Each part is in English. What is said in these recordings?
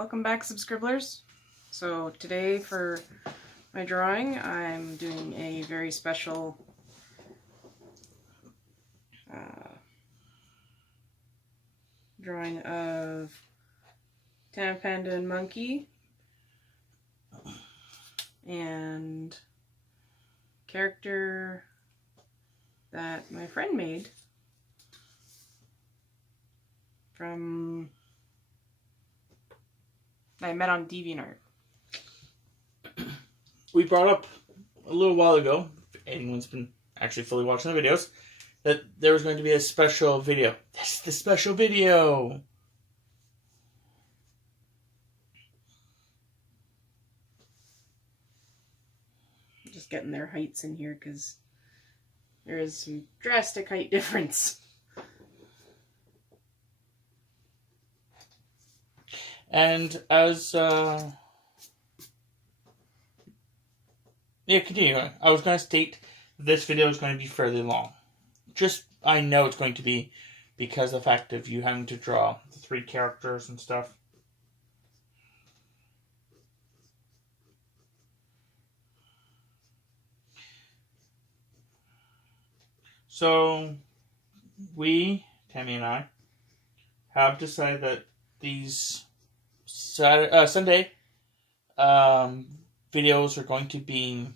Welcome back, subscribblers. So today for my drawing, I'm doing a very special drawing of Tammapanda and Monkey and character that my friend made from I met on DeviantArt. We brought up a little while ago, if anyone's been actually fully watching the videos, that there was going to be a special video. That's the special video! Just getting their heights in here because there is some drastic height difference. And as, continue. I was going to state this video is going to be fairly long. I know it's going to be because of the fact of you having to draw the 3 characters and stuff. So, Tammy and I, have decided that these Sunday videos are going to be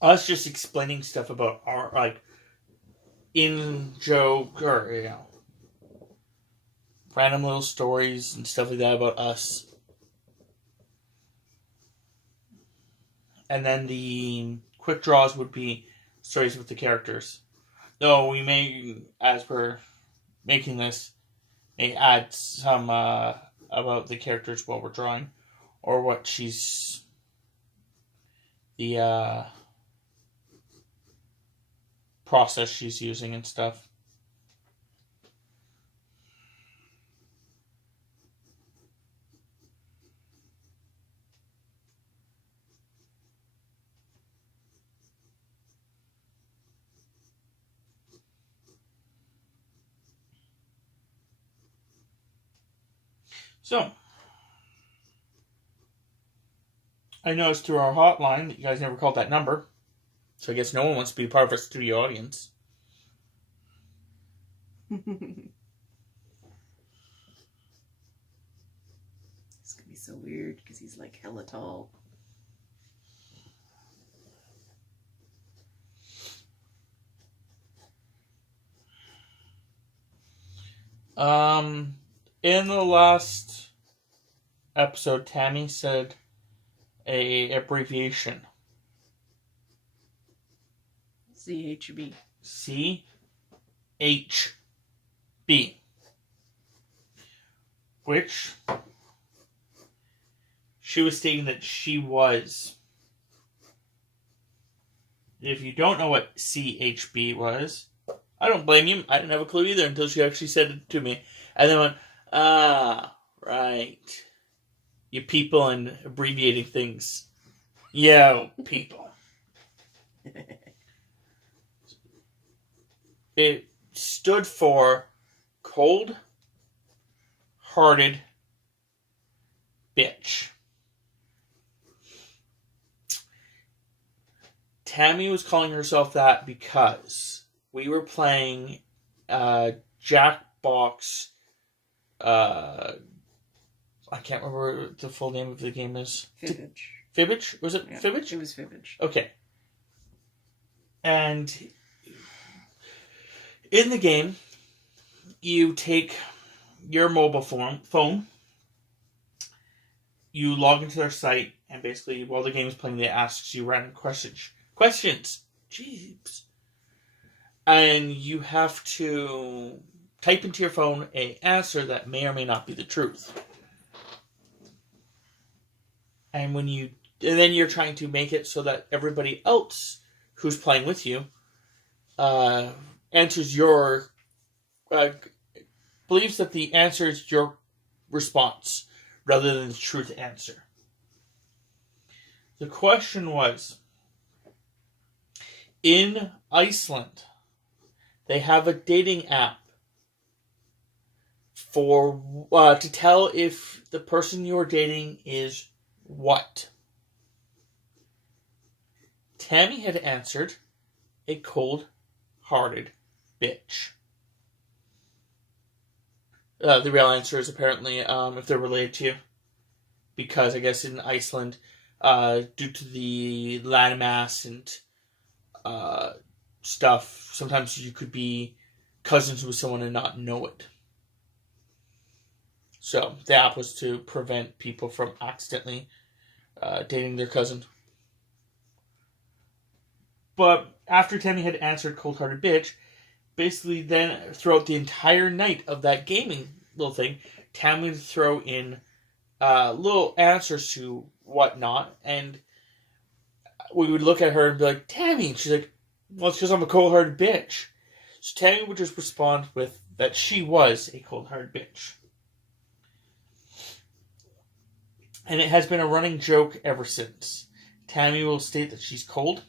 us just explaining stuff about our, in-joke or, random little stories and stuff like that about us. And then the quick draws would be stories with the characters. Though we may, as we're making this, may add some about the characters while we're drawing, or what the process she's using and stuff. So, I noticed through our hotline that you guys never called that number. So I guess no one wants to be part of our studio audience. It's going to be so weird because he's like hella tall. In the last episode, Tammy said a abbreviation. CHB. CHB. Which she was stating that she was. If you don't know what CHB was, I don't blame you. I didn't have a clue either until she actually said it to me. And then went, right. You people and abbreviating things. Yo, people. It stood for cold-hearted bitch. Tammy was calling herself that because we were playing Jackbox. I can't remember what the full name of the game is. Fibbage. Fibbage? Was it Fibbage? It was Fibbage. Okay. And in the game, you take your mobile phone, you log into their site, and basically, while the game is playing, it asks you random questions. Jeeps. And you have to type into your phone an answer that may or may not be the truth. And then you're trying to make it so that everybody else who's playing with you answers your believes that the answer is your response rather than the truth answer. The question was, in Iceland, they have a dating app to tell if the person you're dating is what? Tammy had answered a cold-hearted bitch. The real answer is apparently if they're related to you. Because I guess in Iceland, due to the landmass and stuff, sometimes you could be cousins with someone and not know it. So the app was to prevent people from accidentally dating their cousin. But after Tammy had answered cold-hearted bitch, basically then throughout the entire night of that gaming little thing, Tammy would throw in little answers to whatnot, and we would look at her and be like, Tammy, and she's like, well, it's because I'm a cold-hearted bitch. So Tammy would just respond with that she was a cold-hearted bitch. And it has been a running joke ever since. Tammy will state that she's cold,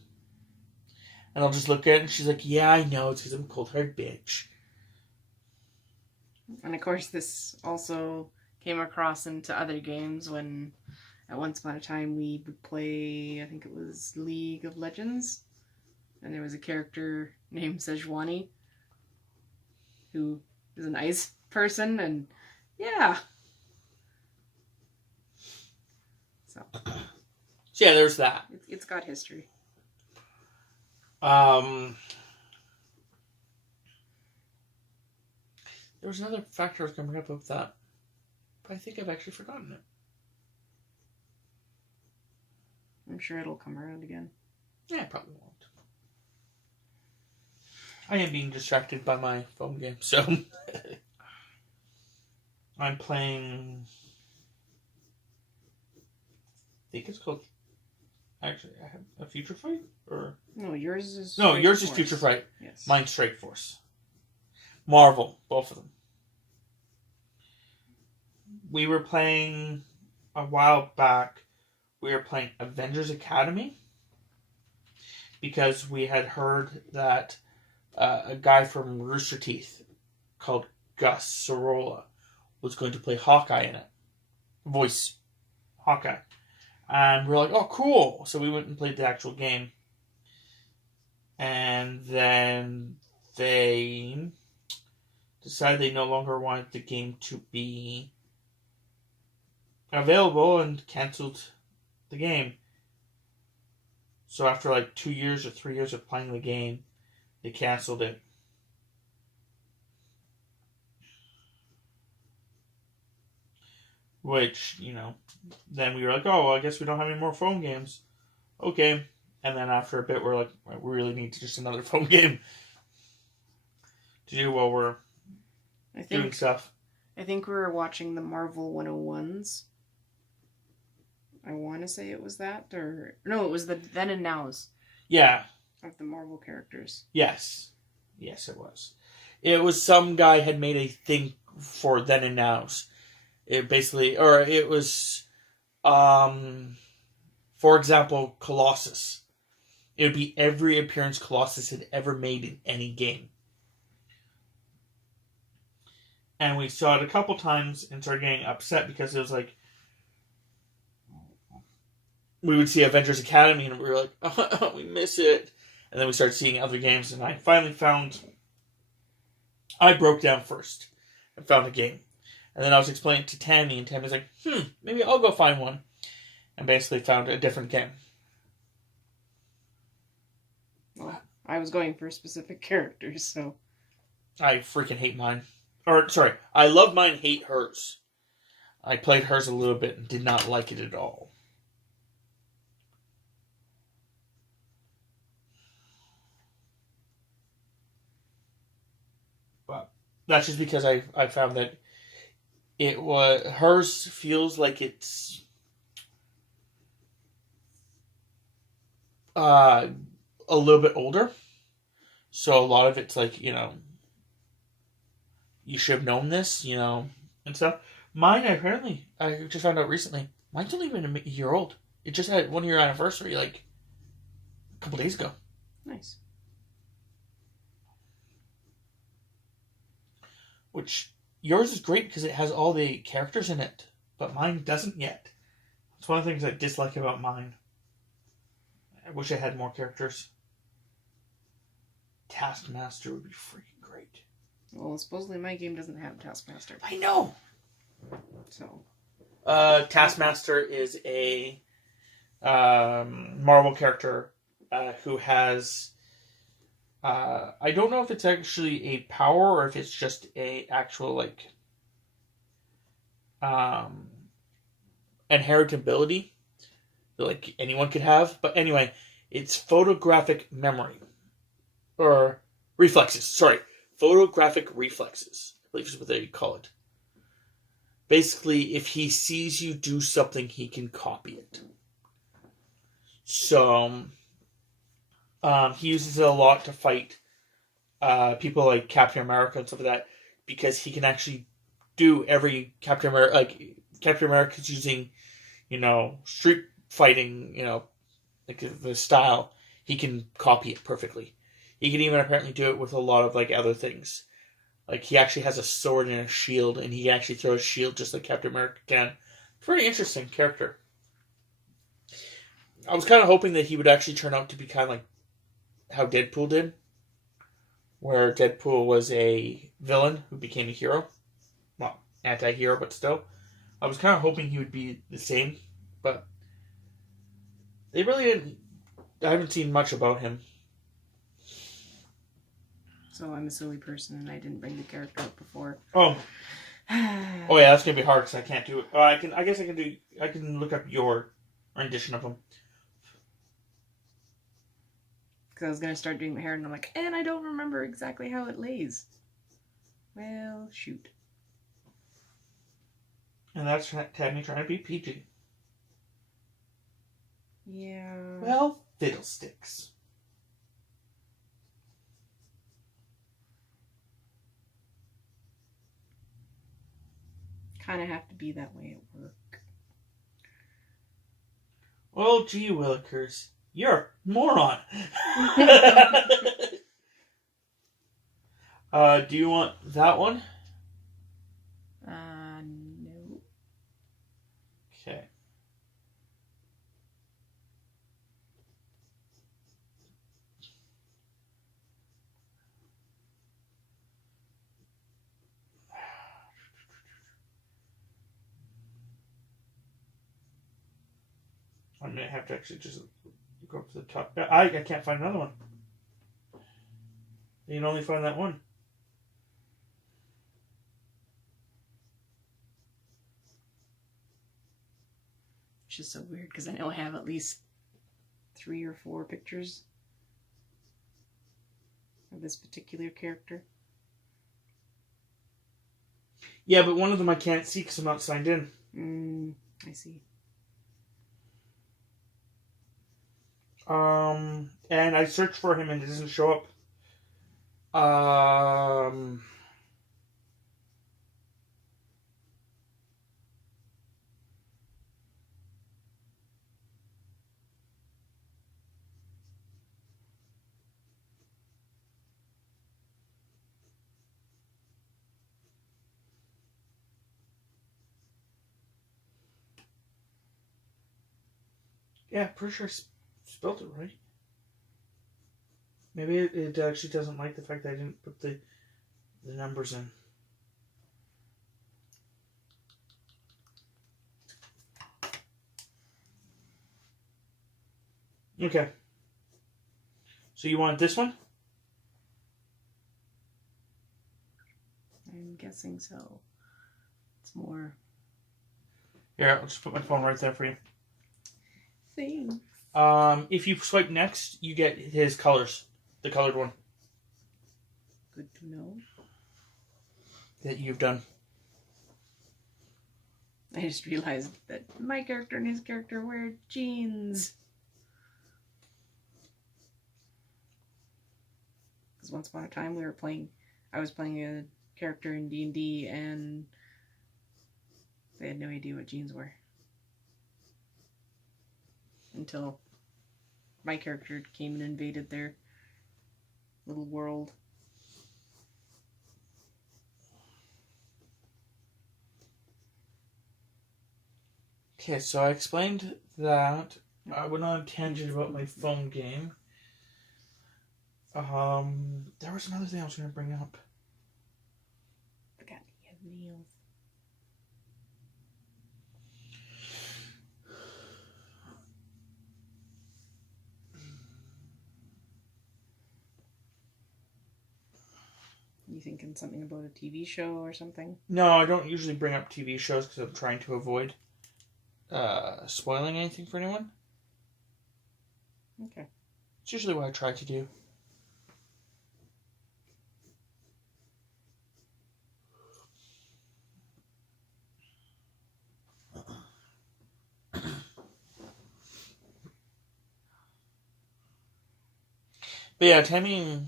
and I'll just look at it and she's like, yeah, I know, it's because I'm a cold-hearted bitch. And of course this also came across into other games when at once upon a time we would play, I think it was League of Legends, and there was a character named Sejuani who is an ice person, and yeah. So yeah, there's that. It's got history. There was another factor I was going to bring up with that, but I think I've actually forgotten it. I'm sure it'll come around again. Yeah, it probably won't. I am being distracted by my phone game, so I'm playing. I think it's called. Actually, I have a Future Fight, or no, yours is. No, yours is Future Fight. Yes. Mine's Strike Force. Marvel, both of them. We were playing a while back. We were playing Avengers Academy because we had heard that a guy from Rooster Teeth called Gus Sorolla was going to play Hawkeye in it. Voice Hawkeye. And we're like, oh, cool. So we went and played the actual game. And then they decided they no longer wanted the game to be available and canceled the game. So after like 2 years or 3 years of playing the game, they canceled it. Which, then we were like, oh, well, I guess we don't have any more phone games. Okay. And then after a bit, we're like, we really need just another phone game to do while we're doing stuff. I think we were watching the Marvel 101s. I want to say it was that, or no, it was the then and nows. Yeah. Of the Marvel characters. Yes. Yes, it was. It was some guy had made a thing for then and nows. It basically, or it was, for example, Colossus. It would be every appearance Colossus had ever made in any game. And we saw it a couple times and started getting upset because it was like, we would see Avengers Academy and we were like, oh, we miss it. And then we started seeing other games and I finally I broke down first and found a game. And then I was explaining it to Tammy and Tammy's like, maybe I'll go find one. And basically found a different game. Well, I was going for specific characters, so. I freaking hate mine. Or, sorry, I love mine, hate hers. I played hers a little bit and did not like it at all. But that's just because I found that hers feels like it's a little bit older. So a lot of it's like, you should have known this, and stuff. Mine, apparently, I just found out recently, mine's only been a year old. It just had 1 year anniversary, like, a couple days ago. Nice. Which, yours is great because it has all the characters in it, but mine doesn't yet. It's one of the things I dislike about mine. I wish I had more characters. Taskmaster would be freaking great. Well, supposedly my game doesn't have Taskmaster. I know. So. Taskmaster is a Marvel character who has. I don't know if it's actually a power or if it's just a actual like inherent ability that like anyone could have. But anyway, it's photographic memory or reflexes. Sorry, photographic reflexes. I believe is what they call it. Basically, if he sees you do something, he can copy it. So, he uses it a lot to fight people like Captain America and stuff like that, because he can actually do every Captain America. Like Captain America's using, street fighting, like the style. He can copy it perfectly. He can even apparently do it with a lot of like other things. Like, he actually has a sword and a shield, and he can actually throw a shield just like Captain America can. Pretty interesting character. I was kind of hoping that he would actually turn out to be kind of like how Deadpool did. Where Deadpool was a villain who became a hero. Well, anti-hero, but still. I was kind of hoping he would be the same, but they really didn't. I haven't seen much about him. So I'm a silly person and I didn't bring the character up before. Oh yeah, that's gonna be hard because I can't do it. I guess I can do. I can look up your rendition of him. Because I was gonna start doing my hair and I'm like, and I don't remember exactly how it lays. Well, shoot. And that's Tammy trying to be PG. Yeah. Well, fiddlesticks. Kind of have to be that way at work. Well, gee willikers, you're a moron. Do you want that one? No. Okay. I'm going to have to actually just go up to the top. I can't find another one. You can only find that one. Which is so weird because I know I have at least 3 or 4 pictures of this particular character. Yeah, but one of them I can't see because I'm not signed in. I see. And I searched for him and it doesn't show up. Yeah, pretty sure I spelled it right. Maybe it actually doesn't like the fact that I didn't put the numbers in. Okay. So you want this one? I'm guessing so. It's more... Here, I'll just put my phone right there for you. Thanks. If you swipe next, you get his colors. The colored one. Good to know. That you've done. I just realized that my character and his character wear jeans. Because once upon a time I was playing a character in D&D and they had no idea what jeans were. Until my character came and invaded their little world. Okay, so I explained that. I went on a tangent about my phone game. There was another thing I was going to bring up. Forgot he had nails. You thinking something about a TV show or something? No, I don't usually bring up TV shows because I'm trying to avoid spoiling anything for anyone. Okay. It's usually what I try to do. But yeah, Tammy,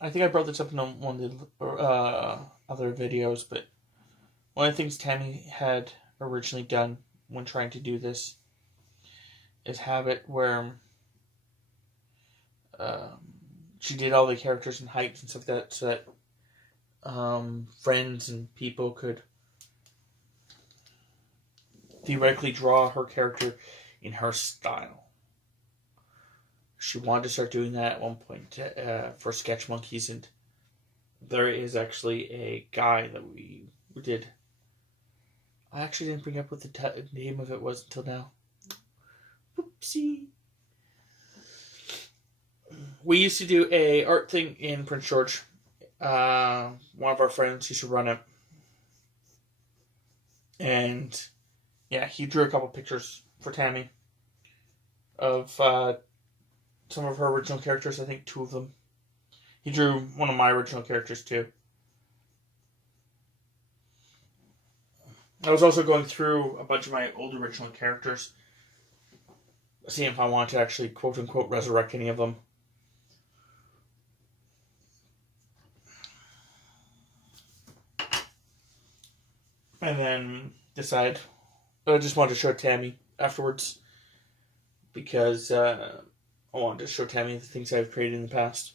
I think I brought this up in one of the other videos, but one of the things Tammy had originally done when trying to do this is have it where she did all the characters and heights and stuff like that so that friends and people could theoretically draw her character in her style. She wanted to start doing that at one point for Sketch Monkeys, and there is actually a guy that we did. I actually didn't bring up what the name of it was until now. Whoopsie. We used to do a art thing in Prince George. One of our friends used to run it. And yeah, he drew a couple pictures for Tammy of some of her original characters. I think 2 of them. He drew one of my original characters too. I was also going through a bunch of my old original characters, seeing if I wanted to actually quote unquote resurrect any of them. And then decide. I just wanted to show Tammy afterwards because I wanted to show Tammy the things I've created in the past.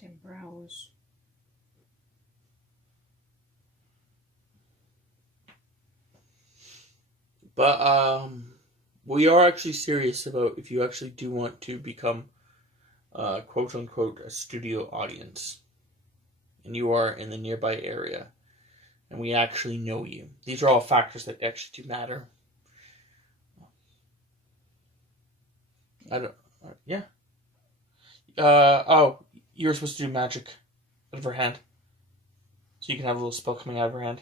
Damn brows. But we are actually serious about if you actually do want to become quote unquote a studio audience and you are in the nearby area and we actually know you. These are all factors that actually do matter. Yeah. You were supposed to do magic out of her hand. So you can have a little spell coming out of her hand.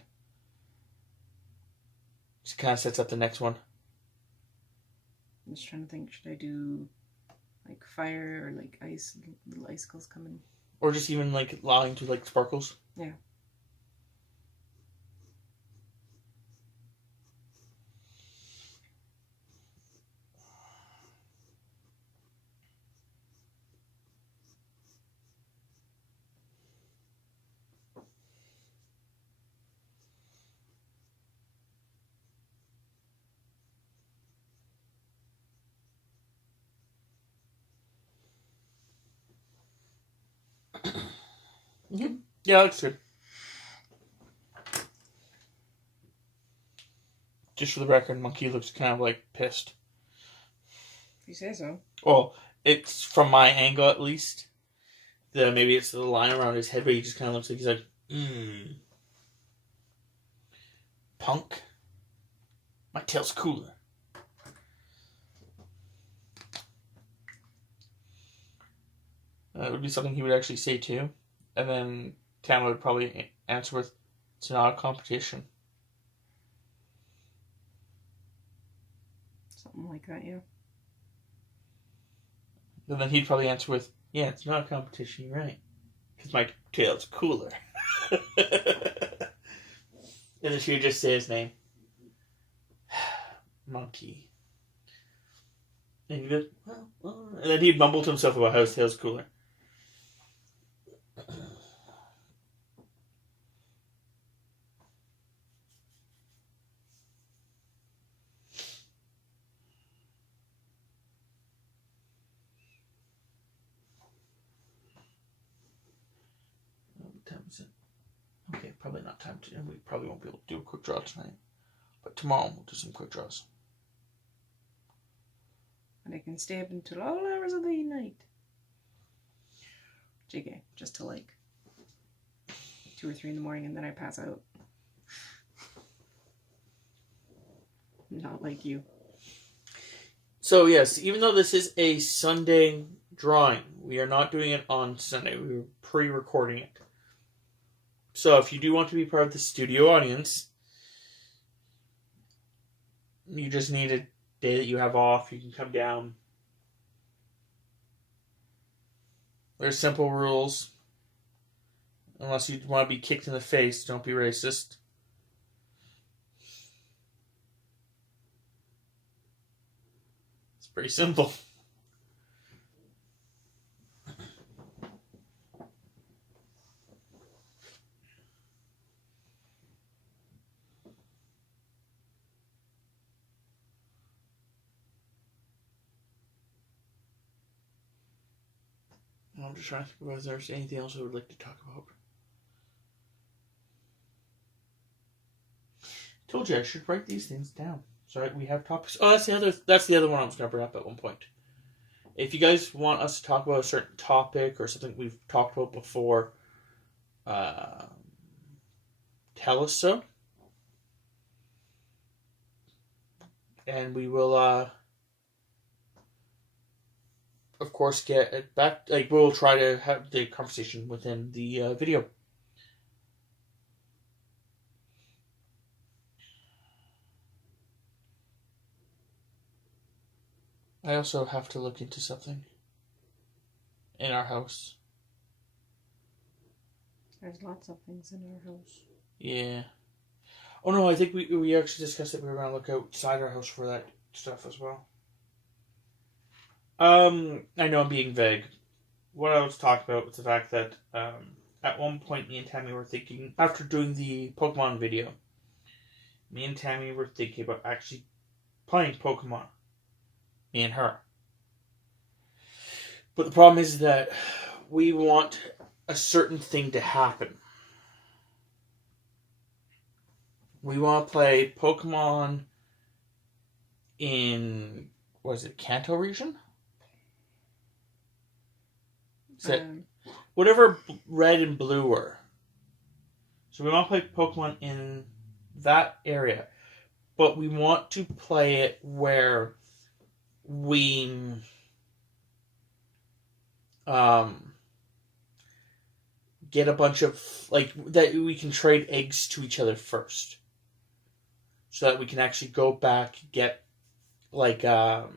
She kind of sets up the next one. I'm just trying to think, should I do like fire or like ice, little icicles coming? Or just even like allowing to like sparkles. Yeah. Mm-hmm. Yeah, that's good. Just for the record, Monkey looks kind of like pissed. If you say so. Well, it's from my angle at least. Maybe it's the line around his head, but he just kind of looks like he's like, punk. My tail's cooler. That would be something he would actually say too. And then Tamma would probably answer with, it's not a competition. Something like that, yeah. And then he'd probably answer with, yeah, it's not a competition, you're right. Because my tail's cooler. And then she would just say his name. Monkey. And he'd go, well. And then he'd mumble to himself about how his tail's cooler. probably not time to, and we probably won't be able to do a quick draw tonight. But tomorrow we'll do some quick draws. And I can stay up until all hours of the night. JK, just till like 2 or 3 in the morning, and then I pass out. Not like you. So yes, even though this is a Sunday drawing, we are not doing it on Sunday. We were pre-recording it. So if you do want to be part of the studio audience, you just need a day that you have off. You can come down. There's simple rules. Unless you want to be kicked in the face, don't be racist. It's pretty simple. I'm just trying to think if there's anything else I would like to talk about. Told you I should write these things down. So we have topics. Oh, that's the other one I was going to bring up at one point. If you guys want us to talk about a certain topic or something we've talked about before, tell us so. And we will, of course, get it back. Like, we'll try to have the conversation within the video. I also have to look into something in our house. There's lots of things in our house. Yeah. Oh no, I think we actually discussed that we were going to look outside our house for that stuff as well. I know I'm being vague. What I was talking about was the fact that at one point me and Tammy were thinking, after doing the Pokemon video, me and Tammy were thinking about actually playing Pokemon. Me and her. But the problem is that we want a certain thing to happen. We want to play Pokemon in, what is it, Kanto region? Is that whatever red and blue were. So we want to play Pokemon in that area. But we want to play it where we get a bunch of, like, that we can trade eggs to each other first. So that we can actually go back, get, I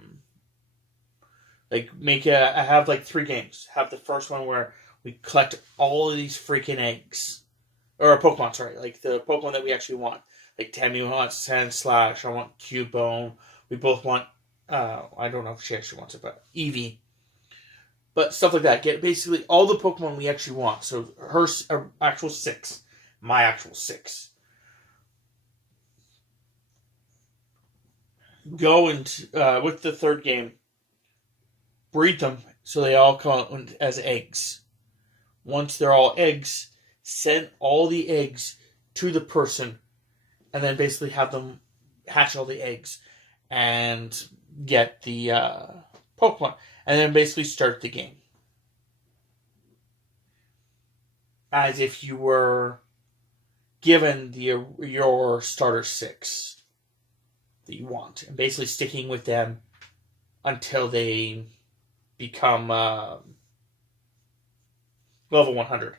have like 3 games. Have the first one where we collect all of these freaking eggs. Or Pokemon, sorry. Like the Pokemon that we actually want. Like Tammy wants Sandslash, I want Cubone. We both want, I don't know if she actually wants it, but Eevee. But stuff like that. Get basically all the Pokemon we actually want. So her actual 6. My actual 6. Go and, with the 3rd game, breed them so they all come out as eggs. Once they're all eggs, send all the eggs to the person and then basically have them hatch all the eggs and get the Pokemon. And then basically start the game. As if you were given your starter 6 that you want. And basically sticking with them until they become level 100.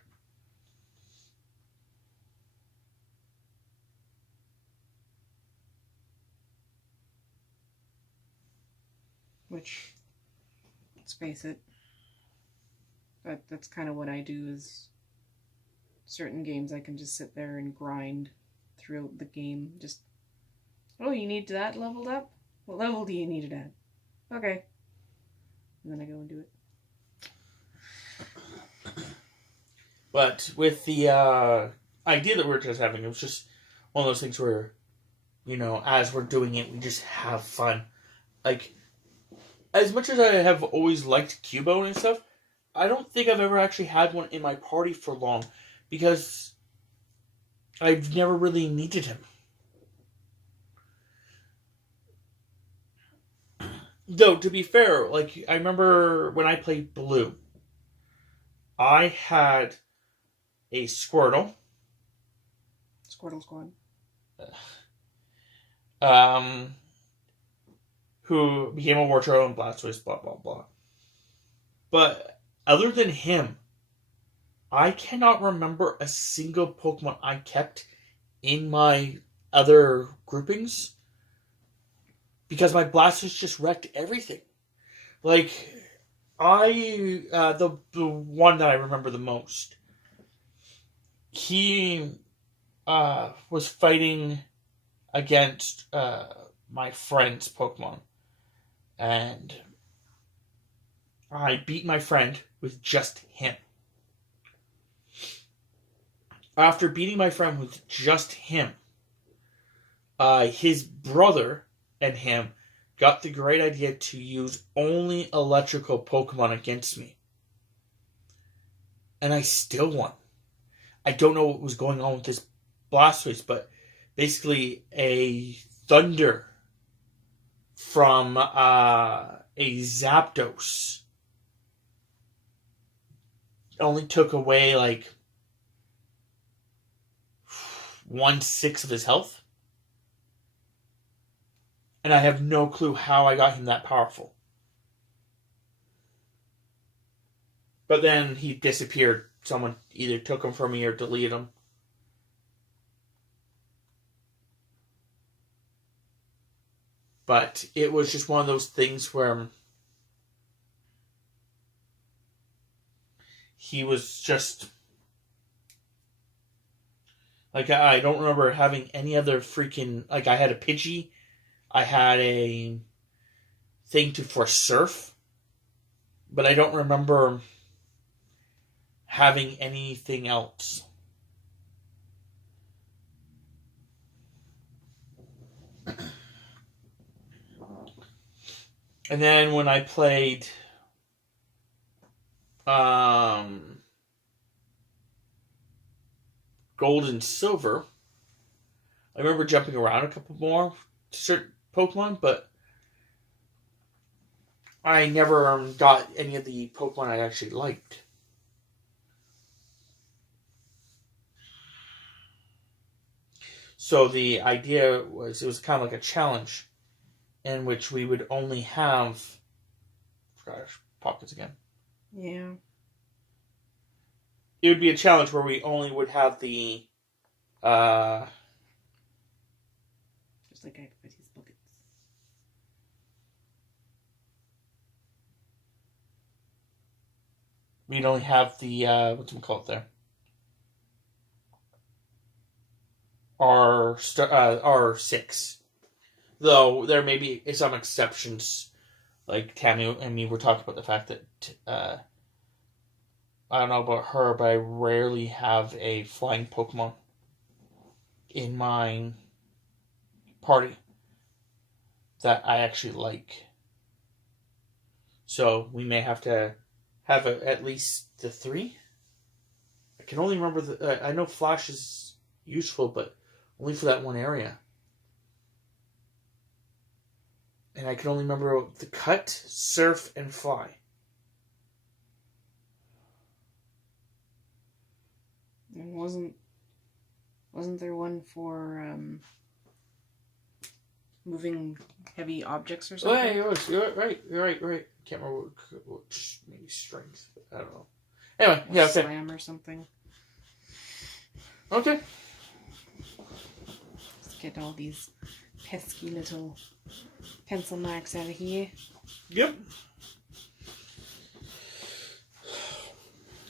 Which, let's face it, that's kind of what I do. Is certain games I can just sit there and grind throughout the game. Just, oh, you need that leveled up? What level do you need it at? Okay. And then I go and do it. But with the idea that we're just having, it was just one of those things where, as we're doing it, we just have fun. Like, as much as I have always liked Cubone and stuff, I don't think I've ever actually had one in my party for long. Because I've never really needed him. Though, to be fair, like, I remember when I played Blue, I had a Squirtle. Squirtle Squad. Who became a Wartortle and Blastoise, blah, blah, blah. But other than him, I cannot remember a single Pokemon I kept in my other groupings because my Blastoise just wrecked everything. Like, the one that I remember the most, he was fighting against my friend's Pokemon. And I beat my friend with just him. After beating my friend with just him, his brother and him got the great idea to use only electrical Pokemon against me. And I still won. I don't know what was going on with this Blastoise, but basically a Thunder from a Zapdos only took away like 1/6 of his health. And I have no clue how I got him that powerful. But then he disappeared. Someone either took him from me or deleted him. But it was just one of those things where he was just... Like, I don't remember having any other freaking... Like, I had a Pidgey. I had a thing for Surf. But I don't remember having anything else. And then when I played Gold and Silver, I remember jumping around a couple more to certain Pokemon, but I never got any of the Pokemon I actually liked. So the idea was, it was kind of like a challenge in which we would only have... Gosh, pockets again. Yeah. It would be a challenge where we only would have the... Just like I put his buckets. We'd only have the... whatchamacallit there? R6. Though there may be some exceptions, like Tammy and me were talking about the fact that I don't know about her, but I rarely have a flying Pokemon in my party that I actually like. So we may have to have at least the 3. I can only remember I know Flash is useful, but only for that one area. And I can only remember the Cut, Surf, and Fly. And wasn't there one for moving heavy objects or something? Oh, yeah, you're right. Can't remember what just maybe strength. I don't know. Anyway, or yeah, slam or something. Okay. Let's get all these pesky little pencil marks out of here. Yep.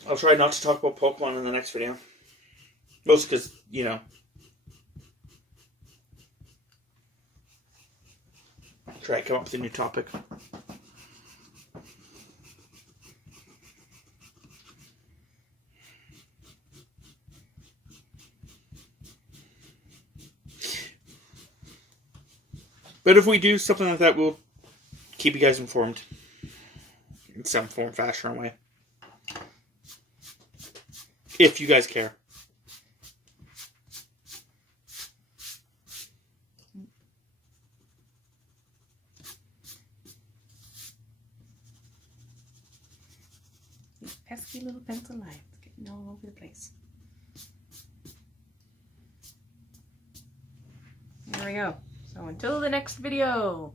I'll try not to talk about Pokemon in the next video. Mostly because, try to come up with a new topic. But if we do something like that, we'll keep you guys informed in some form, fashion, or way. If you guys care. Pesky little pencil lines getting all over the place. There we go. So until the next video.